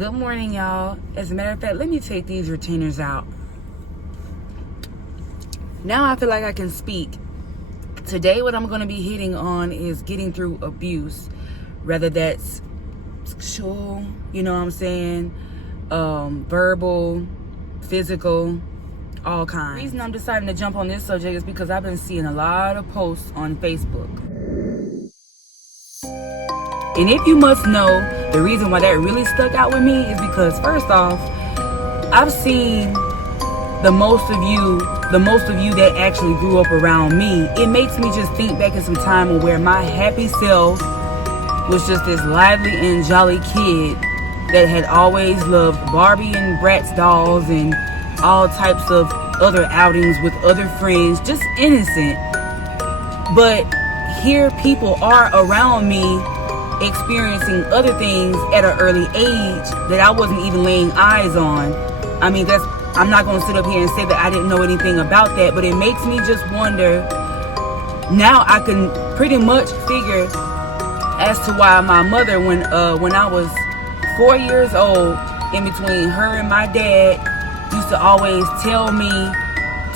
Good morning, y'all. As a matter of fact, let me take these retainers out. Now I feel like I can speak. Today, what I'm going to be hitting on is getting through abuse. Whether that's sexual, you know what I'm saying, verbal, physical, all kinds. The reason I'm deciding to jump on this subject is because I've been seeing a lot of posts on Facebook. And if you must know, the reason why that really stuck out with me is because, first off, I've seen the most of you that actually grew up around me. It makes me just think back in some time where my happy self was just this lively and jolly kid that had always loved Barbie and Bratz dolls and all types of other outings with other friends, just innocent. But here people are around me experiencing other things at an early age that I wasn't even laying eyes on. I mean, I'm not going to sit up here and say that I didn't know anything about that, but it makes me just wonder. Now I can pretty much figure as to why my mother, when I was 4 years old, in between her and my dad, used to always tell me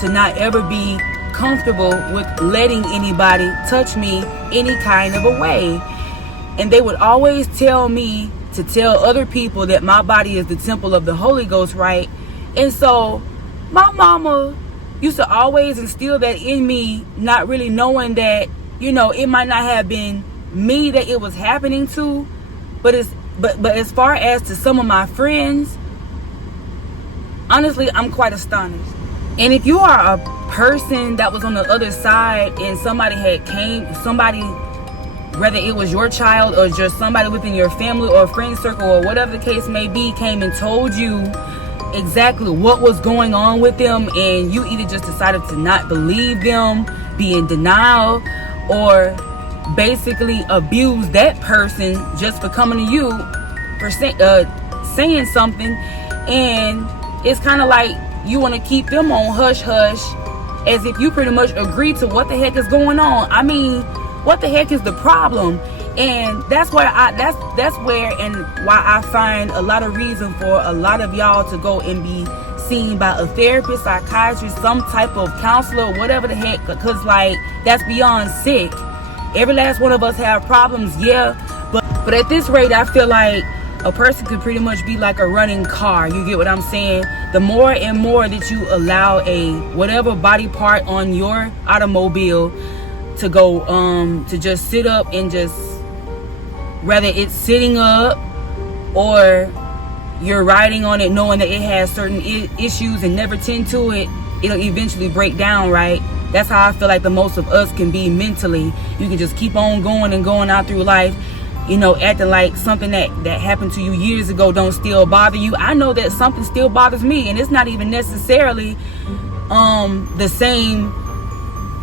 to not ever be comfortable with letting anybody touch me any kind of a way. And they would always tell me to tell other people that my body is the temple of the Holy Ghost, right? And so my mama used to always instill that in me, not really knowing that, you know, it might not have been me that it was happening to, but as far as to some of my friends, honestly, I'm quite astonished. And if you are a person that was on the other side and somebody, whether it was your child or just somebody within your family or friend circle or whatever the case may be, came and told you exactly what was going on with them, and you either just decided to not believe them, be in denial, or basically abuse that person just for coming to you for saying something, and it's kind of like you want to keep them on hush hush as if you pretty much agree to what the heck is going on. I mean, what the heck is the problem? And that's where and why I find a lot of reason for a lot of y'all to go and be seen by a therapist, psychiatrist, some type of counselor, whatever the heck, because like that's beyond sick. Every last one of us have problems, yeah, but at this rate, I feel like a person could pretty much be like a running car. You get what I'm saying? The more and more that you allow a whatever body part on your automobile to go to just sit up and just, whether it's sitting up or you're riding on it knowing that it has certain issues and never tend to it, it'll eventually break down, right? That's how I feel like the most of us can be mentally. You can just keep on going and going out through life, you know, acting like something that happened to you years ago don't still bother you. I know that something still bothers me, and it's not even necessarily the same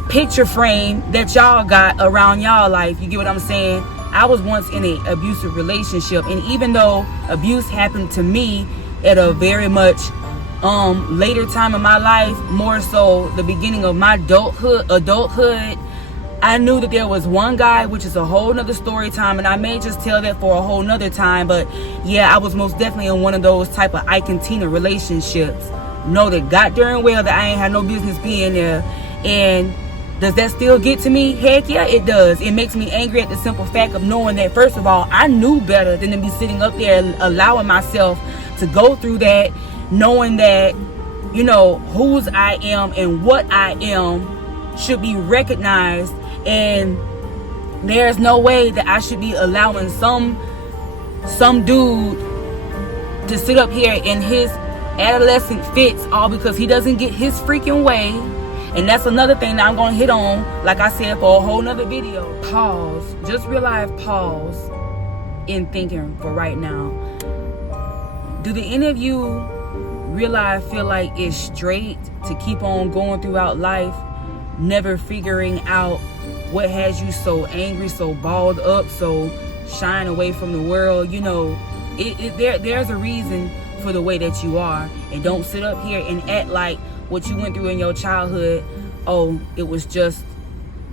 picture frame that y'all got around y'all life. You get what I'm saying? I was once in an abusive relationship, and even though abuse happened to me at a very much later time in my life, more so the beginning of my adulthood, I knew that there was one guy, which is a whole nother story time, and I may just tell that for a whole nother time, but yeah, I was most definitely in one of those type of Ike and Tina relationships. Know that god darn well that I ain't had no business being there. And does that still get to me? Heck yeah, it does. It makes me angry at the simple fact of knowing that, first of all, I knew better than to be sitting up there allowing myself to go through that, knowing that, you know, whose I am and what I am should be recognized, and there's no way that I should be allowing some dude to sit up here in his adolescent fits all because he doesn't get his freaking way. And that's another thing that I'm going to hit on, like I said, for a whole nother video. Pause. Just realize, pause in thinking for right now. Do any of you feel like it's straight to keep on going throughout life, never figuring out what has you so angry, so balled up, so shying away from the world? You know, there's a reason for the way that you are. And don't sit up here and act like what you went through in your childhood, oh, it was just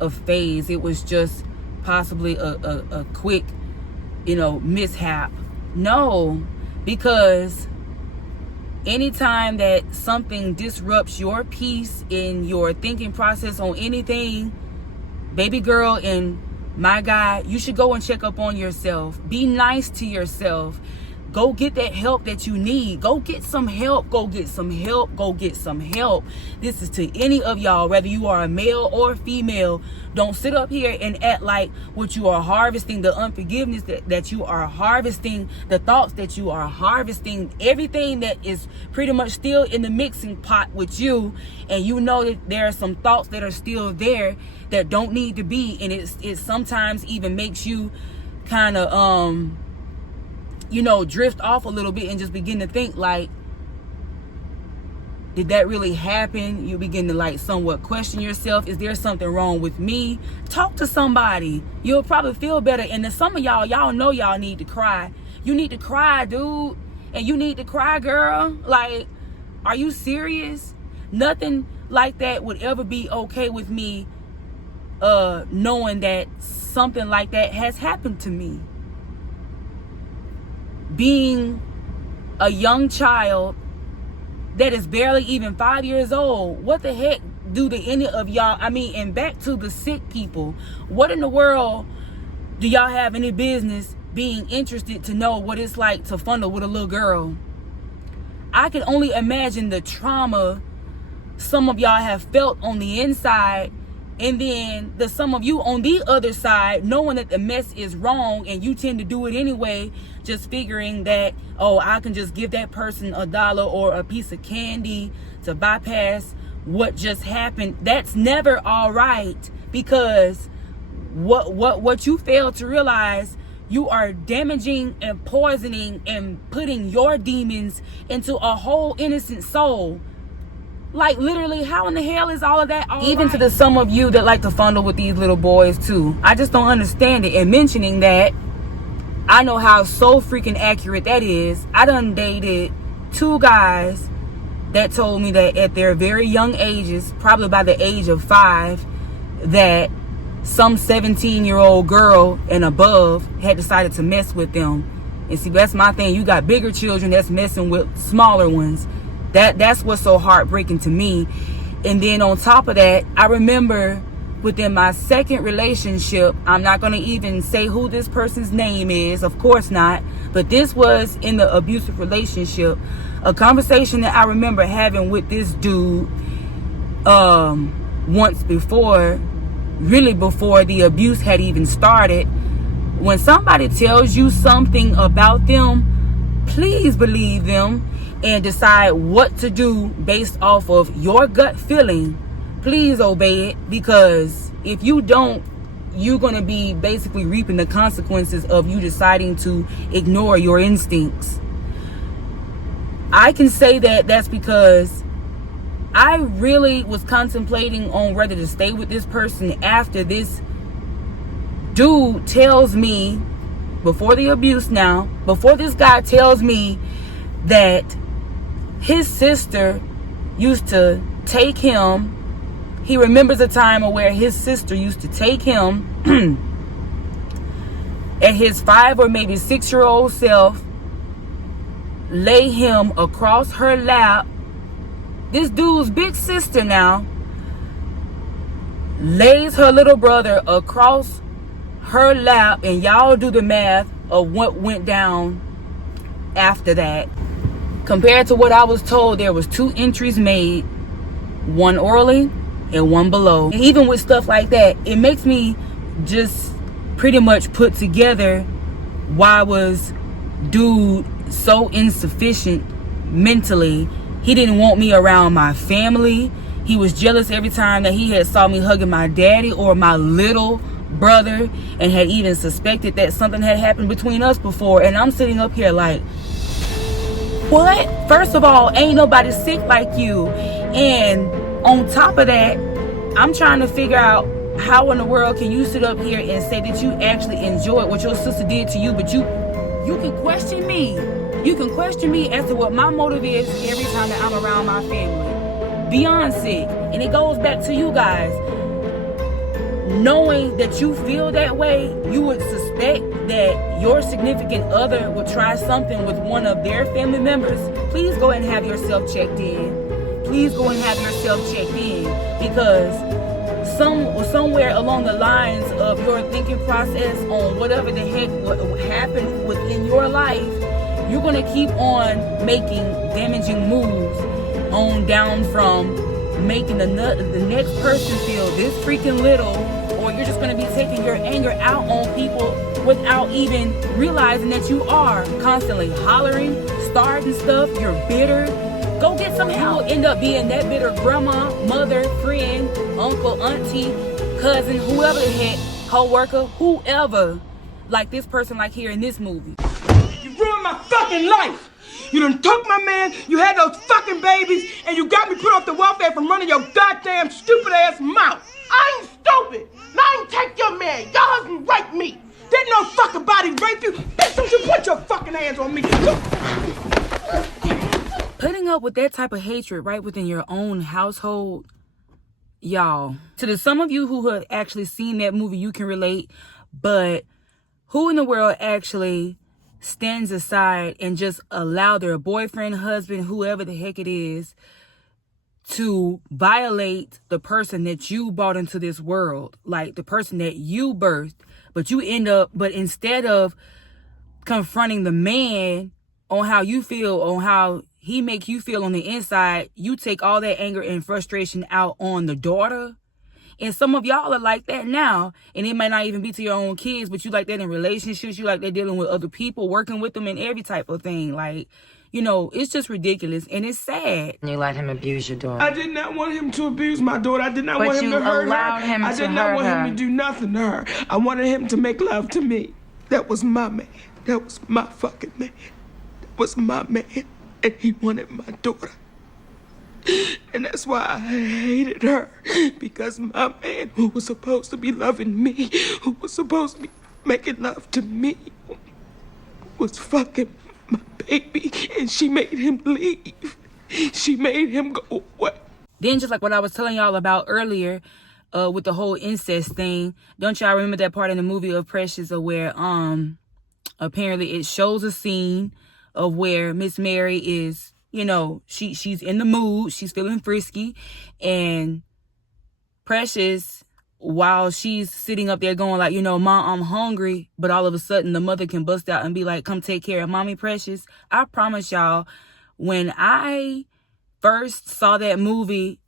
a phase. It was just possibly a quick, you know, mishap. No, Because anytime that something disrupts your peace in your thinking process on anything, baby girl and my guy, you should go and check up on yourself. Be nice to yourself. Go get that help that you need. Go get some help. Go get some help. Go get some help. This is to any of y'all, whether you are a male or female. Don't sit up here and act like what you are harvesting, the unforgiveness that you are harvesting, the thoughts that you are harvesting, everything that is pretty much still in the mixing pot with you. And you know that there are some thoughts that are still there that don't need to be. And it sometimes even makes you kind of, drift off a little bit and just begin to think like, did that really happen? You begin to like somewhat question yourself. Is there something wrong with me? Talk to somebody. You'll probably feel better. And then some of y'all know y'all need to cry. You need to cry, dude. And you need to cry, girl. Like, are you serious? Nothing like that would ever be okay with me, knowing that something like that has happened to me. Being a young child that is barely even 5 years old, what the heck do any of y'all, and back to the sick people, what in the world do y'all have any business being interested to know what it's like to fondle with a little girl? I can only imagine the trauma some of y'all have felt on the inside, and then some of you on the other side knowing that the mess is wrong and you tend to do it anyway, just figuring that, oh, I can just give that person $1 or a piece of candy to bypass what just happened. That's never all right, because what you fail to realize, you are damaging and poisoning and putting your demons into a whole innocent soul. Like, literally, how in the hell is all of that all even right? To the some of you that like to fondle with these little boys too, I just don't understand it. And mentioning that, I know how so freaking accurate that is. I done dated 2 guys that told me that at their very young ages, probably by the age of 5, that some 17-year-old girl and above had decided to mess with them. And see, that's my thing. You got bigger children that's messing with smaller ones. That's what's so heartbreaking to me. And then on top of that, I remember within my second relationship, I'm not going to even say who this person's name is, of course not, but this was in the abusive relationship, a conversation that I remember having with this dude once before, really before the abuse had even started. When somebody tells you something about them, please believe them and decide what to do based off of your gut feeling. Please obey it, because if you don't, you're going to be basically reaping the consequences of you deciding to ignore your instincts. I can say that that's because I really was contemplating on whether to stay with this person after this dude tells me, before the abuse now, before this guy tells me that his sister used to take him. He remembers a time where his sister used to take him at his 5 or maybe 6-year-old self, lay him across her lap. This dude's big sister now lays her little brother across her lap, and y'all do the math of what went down after that. Compared to what I was told, there was 2 entries made, one orally and one below. And even with stuff like that, it makes me just pretty much put together why was dude so insufficient mentally. He didn't want me around my family. He was jealous every time that he had saw me hugging my daddy or my little brother, and had even suspected that something had happened between us before. And I'm sitting up here like, what? First of all, ain't nobody sick like you. And on top of that, I'm trying to figure out how in the world can you sit up here and say that you actually enjoyed what your sister did to you, but you can question me. You can question me as to what my motive is every time that I'm around my family. Beyond sick. And it goes back to you guys. Knowing that you feel that way, you would suspect that your significant other would try something with one of their family members, please go and have yourself checked in. Please go and have yourself checked in, because somewhere along the lines of your thinking process on whatever the heck happened within your life, you're going to keep on making damaging moves on down from making the next person feel this freaking little, or you're just going to be taking your anger out on people without even realizing that you are constantly hollering, starting stuff. You're bitter. Go get some help. You will end up being that bitter grandma, mother, friend, uncle, auntie, cousin, whoever the heck, co-worker, whoever, like this person like here in this movie. You ruined my fucking life. You done took my man, you had those fucking babies, and you got me put off the welfare from running your goddamn stupid ass mouth. I ain't stupid. Now I ain't take your man. Your husband raped me. Didn't no fucking body rape you. Bitch, don't you put your fucking hands on me. Putting up with that type of hatred right within your own household, y'all. To some of you who have actually seen that movie, you can relate. But who in the world actually stands aside and just allow their boyfriend, husband, whoever the heck it is, to violate the person that you brought into this world, like the person that you birthed, but instead of confronting the man on how you feel, on how he make you feel on the inside, you take all that anger and frustration out on the daughter. And some of y'all are like that now. And it might not even be to your own kids, but you like that in relationships. You like that dealing with other people, working with them, and every type of thing. Like, you know, it's just ridiculous. And it's sad. You let him abuse your daughter. I did not want him to abuse my daughter. I did not want him to hurt her. I did not want him to do nothing to her. I wanted him to make love to me. That was my man. That was my fucking man. That was my man. And he wanted my daughter. And that's why I hated her. Because my man, who was supposed to be loving me, who was supposed to be making love to me, was fucking my baby. And she made him leave. She made him go away. Then just like what I was telling y'all about earlier, with the whole incest thing, don't y'all remember that part in the movie of Precious of where apparently it shows a scene of where Miss Mary is, you know, she's in the mood, she's feeling frisky, and Precious, while she's sitting up there going like, you know, Mom, I'm hungry, but all of a sudden the mother can bust out and be like, come take care of Mommy Precious. I promise y'all, when I first saw that movie,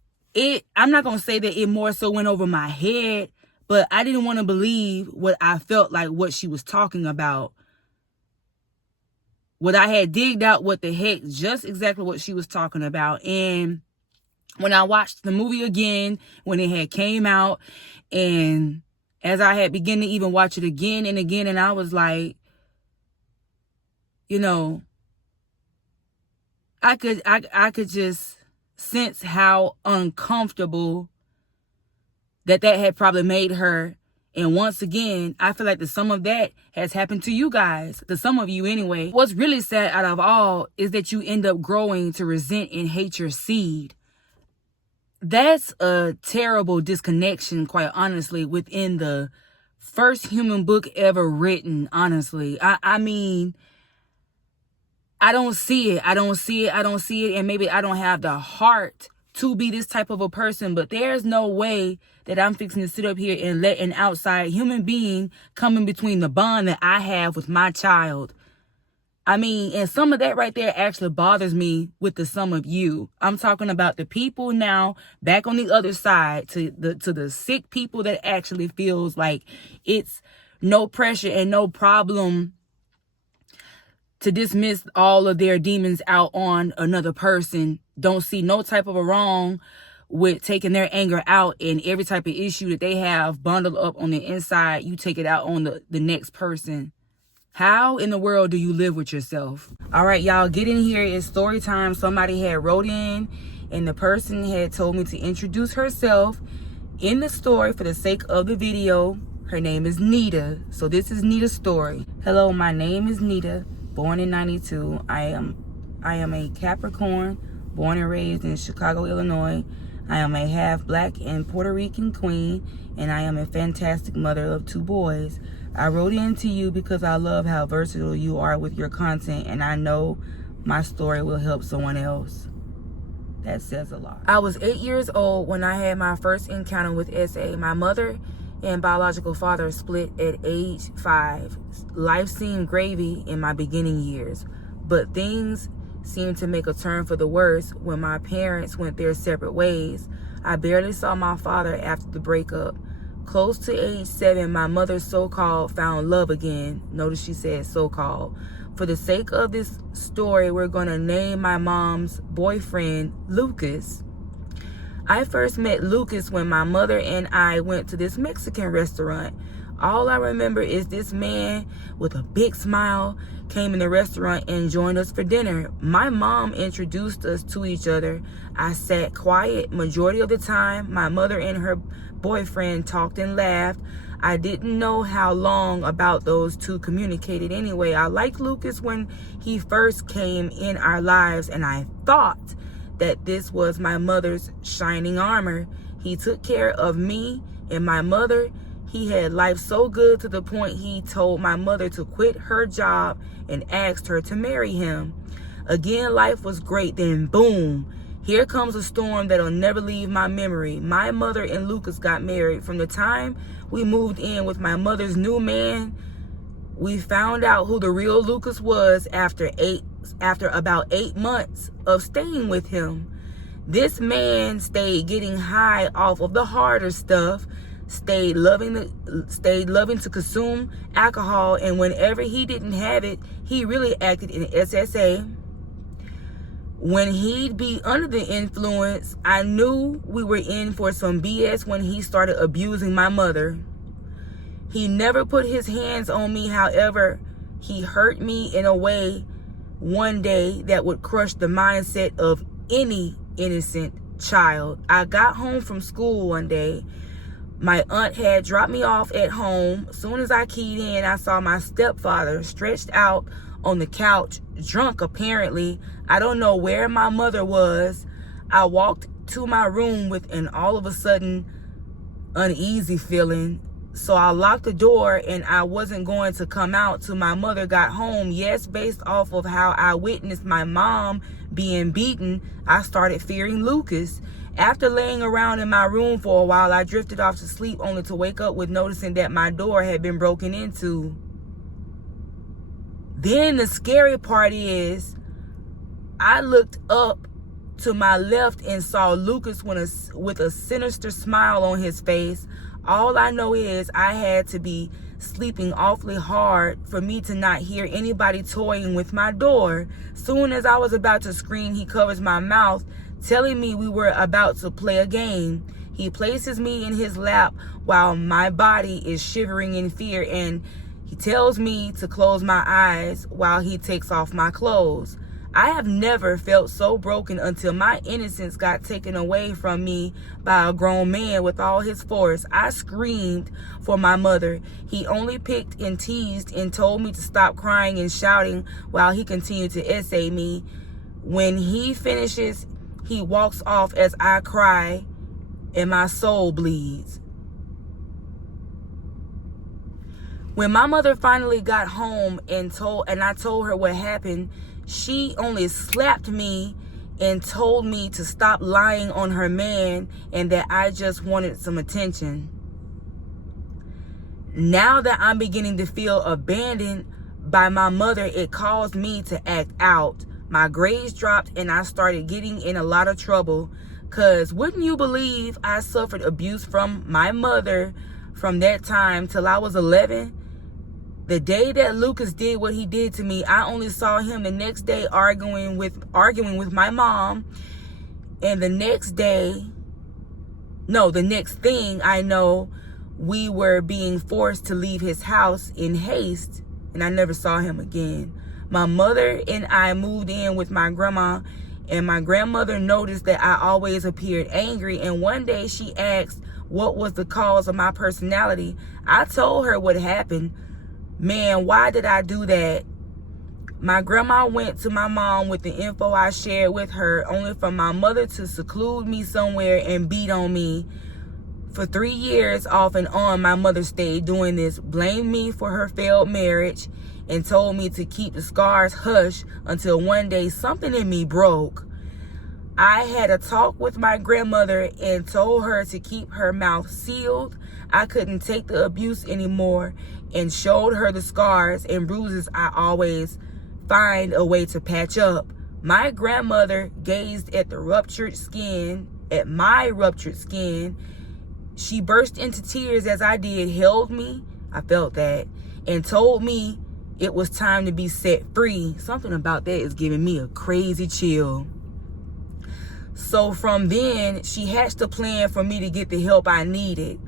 I'm not gonna say that it more so went over my head, but I didn't want to believe what I felt like what she was talking about. What I had digged out what the heck, just exactly what she was talking about. And when I watched the movie again, when it had came out, and as I had begun to even watch it again and again, and I was like, you know, I could just sense how uncomfortable that had probably made her. And once again, I feel like that some of that has happened to you guys, to some of you anyway. What's really sad out of all is that you end up growing to resent and hate your seed. That's a terrible disconnection, quite honestly, within the first human book ever written, honestly. I mean, I don't see it. I don't see it. And maybe I don't have the heart to be this type of a person, but there's no way that I'm fixing to sit up here and let an outside human being come in between the bond that I have with my child. I mean, and some of that right there actually bothers me with the some of you. I'm talking about the people now back on the other side, to the sick people that actually feels like it's no pressure and no problem to dismiss all of their demons out on another person. Don't see no type of a wrong with taking their anger out, and every type of issue that they have bundled up on the inside, you take it out on the next person. How in the world do you live with yourself? All right, y'all, get in here. It's story time. Somebody had wrote in, and the person had told me to introduce herself in the story for the sake of the video. Her name is Nita. So this is Nita's story. Hello, my name is Nita, born in 92. I am a Capricorn, born and raised in Chicago, Illinois. I am a half black and Puerto Rican queen, and I am a fantastic mother of 2 boys. I wrote in to you because I love how versatile you are with your content, and I know my story will help someone else. That says a lot. I was 8 years old when I had my first encounter with SA. My mother and biological father split at age 5. Life seemed gravy in my beginning years, but things seemed to make a turn for the worse when my parents went their separate ways. I barely saw my father after the breakup. Close to age 7, my mother so-called found love again. Notice she said so-called. For the sake of this story, we're going to name my mom's boyfriend Lucas. I first met Lucas when my mother and I went to this Mexican restaurant. All I remember is this man with a big smile came in the restaurant and joined us for dinner. My mom introduced us to each other. I sat quiet majority of the time. My mother and her boyfriend talked and laughed. I didn't know how long about those two communicated anyway. I liked Lucas when he first came in our lives, and I thought that this was my mother's shining armor. He took care of me and my mother. He had life so good to the point he told my mother to quit her job and asked her to marry him. Again, life was great. Then boom, here comes a storm that'll never leave my memory. My mother and Lucas got married. From the time we moved in with my mother's new man, we found out who the real Lucas was after about 8 months of staying with him. This man stayed getting high off of the harder stuff, stayed loving to consume alcohol, and whenever he didn't have it, he really acted in SSA. When he'd be under the influence, I knew we were in for some BS when he started abusing my mother. He never put his hands on me, however, he hurt me in a way one day that would crush the mindset of any innocent child. I got home from school one day. My aunt had dropped me off at home. As soon as I keyed in, I saw my stepfather stretched out on the couch, drunk apparently. I don't know where my mother was. I walked to my room with an all of a sudden uneasy feeling. So I locked the door, and I wasn't going to come out till my mother got home. Yes, based off of how I witnessed my mom being beaten, I started fearing Lucas. After laying around in my room for a while, I drifted off to sleep only to wake up with noticing that my door had been broken into. Then the scary part is, I looked up to my left and saw Lucas with a sinister smile on his face. All I know is I had to be sleeping awfully hard for me to not hear anybody toying with my door. Soon as I was about to scream, he covers my mouth, telling me we were about to play a game. He places me in his lap while my body is shivering in fear, and he tells me to close my eyes while he takes off my clothes. I have never felt so broken until my innocence got taken away from me by a grown man with all his force. I screamed for my mother. He only picked and teased and told me to stop crying and shouting while he continued to essay me. When he finishes, he walks off as I cry and my soul bleeds. When my mother finally got home and I told her what happened, she only slapped me and told me to stop lying on her man and that I just wanted some attention. Now that I'm beginning to feel abandoned by my mother, it caused me to act out. My grades dropped and I started getting in a lot of trouble, because wouldn't you believe I suffered abuse from my mother from that time till I was 11? The day that Lucas did what he did to me, I only saw him the next day arguing with my mom. And the next thing I know, we were being forced to leave his house in haste, and I never saw him again. My mother and I moved in with my grandma, and my grandmother noticed that I always appeared angry, and one day she asked what was the cause of my personality. I told her what happened. Man, why did I do that? My grandma went to my mom with the info I shared with her, only for my mother to seclude me somewhere and beat on me. For 3 years off and on, my mother stayed doing this, blamed me for her failed marriage, and told me to keep the scars hush until one day something in me broke. I had a talk with my grandmother and told her to keep her mouth sealed. I couldn't take the abuse anymore, and showed her the scars and bruises I always find a way to patch up. My grandmother gazed at the ruptured skin, at my ruptured skin. She burst into tears as I did, held me, I felt that, and told me it was time to be set free. Something about that is giving me a crazy chill. So from then, she hatched a plan for me to get the help I needed.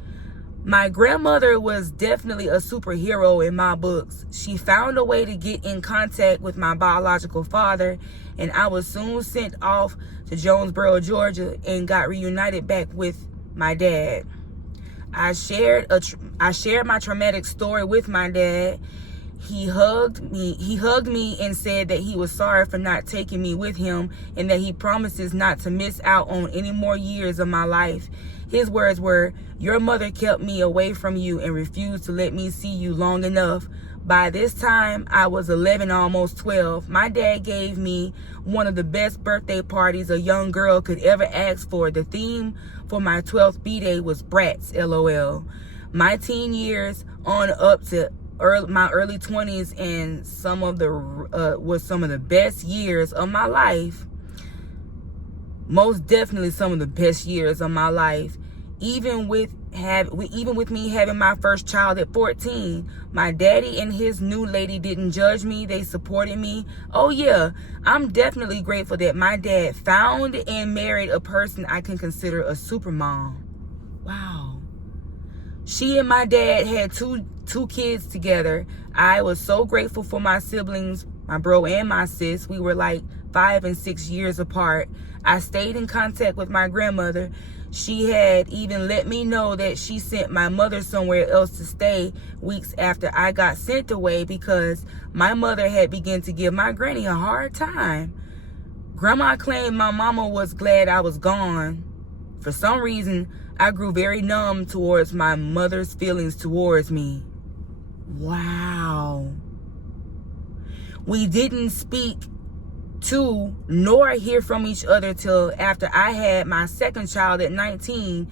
My grandmother was definitely a superhero in my books. She found a way to get in contact with my biological father, and I was soon sent off to Jonesboro, Georgia, and got reunited back with my dad. I shared my traumatic story with my dad. He hugged me and said that he was sorry for not taking me with him, and that he promises not to miss out on any more years of my life. His words were, "Your mother kept me away from you and refused to let me see you long enough." By this time, I was 11, almost 12. My dad gave me one of the best birthday parties a young girl could ever ask for. The theme for my 12th B-Day was Bratz, LOL. My teen years on up to my early 20s and was some of the best years of my life. Most definitely some of the best years of my life. Even with me having my first child at 14, my daddy and his new lady didn't judge me. They supported me. Oh yeah, I'm definitely grateful that my dad found and married a person I can consider a super mom. Wow. She and my dad had two kids together. I was so grateful for my siblings, my bro and my sis. We were like 5 and 6 years apart. I stayed in contact with my grandmother. She had even let me know that she sent my mother somewhere else to stay weeks after I got sent away, because my mother had begun to give my granny a hard time. Grandma claimed my mama was glad I was gone. For some reason, I grew very numb towards my mother's feelings towards me. Wow. We didn't speak to nor hear from each other till after I had my second child at 19.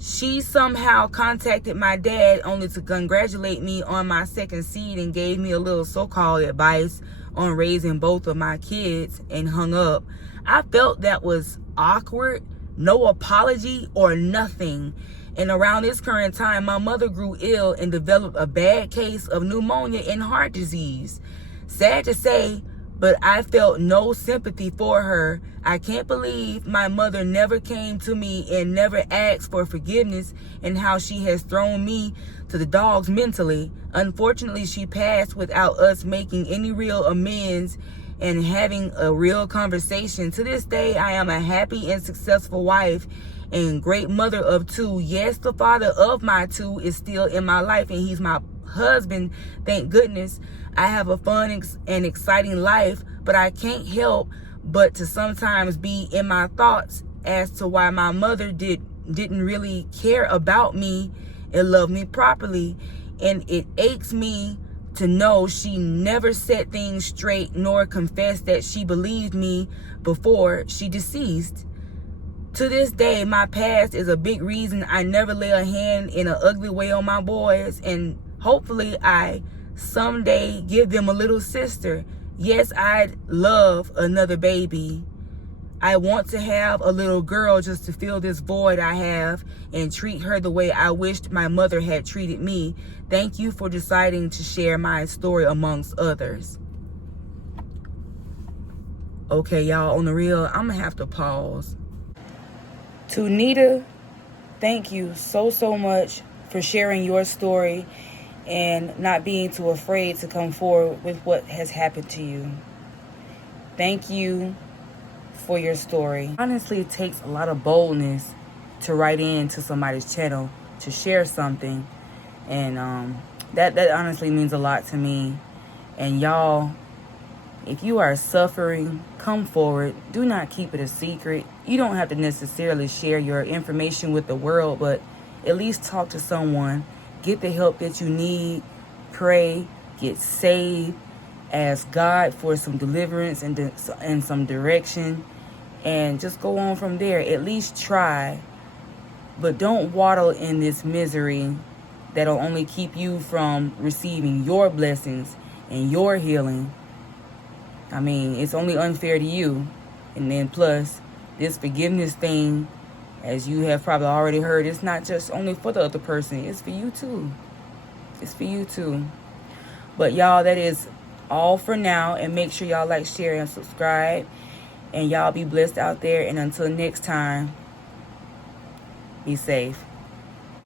She somehow contacted my dad only to congratulate me on my second seed and gave me a little so-called advice on raising both of my kids, and hung up. I felt that was awkward, no apology or nothing. And around this current time, my mother grew ill and developed a bad case of pneumonia and heart disease. Sad to say, but I felt no sympathy for her. I can't believe my mother never came to me and never asked for forgiveness, and how she has thrown me to the dogs mentally. Unfortunately, she passed without us making any real amends and having a real conversation. To this day, I am a happy and successful wife and great mother of 2. Yes, the father of my 2 is still in my life, and he's my husband, thank goodness. I have a fun and exciting life, but I can't help but to sometimes be in my thoughts as to why my mother didn't really care about me and love me properly. And it aches me to know she never set things straight nor confessed that she believed me before she deceased. To this day, my past is a big reason I never lay a hand in an ugly way on my boys, and hopefully I someday give them a little sister. Yes, I'd love another baby. I want to have a little girl just to fill this void I have and treat her the way I wished my mother had treated me. Thank you for deciding to share my story amongst others. Okay, y'all, on the real, I'm gonna have to pause. To Nita, thank you so much for sharing your story and not being too afraid to come forward with what has happened to you. Thank you for your story. Honestly, it takes a lot of boldness to write into somebody's channel to share something, and that honestly means a lot to me. And y'all, If you are suffering, come forward. Do not keep it a secret. You don't have to necessarily share your information with the world, but at least talk to someone. Get the help that you need. Pray. Get saved. Ask God for some deliverance and some direction. And just go on from there. At least try. But don't waddle in this misery that'll only keep you from receiving your blessings and your healing. I mean, it's only unfair to you. And then plus, this forgiveness thing, as you have probably already heard, it's not just only for the other person. It's for you too. It's for you too. But y'all, that is all for now. And make sure y'all like, share, and subscribe. And y'all be blessed out there. And until next time, be safe.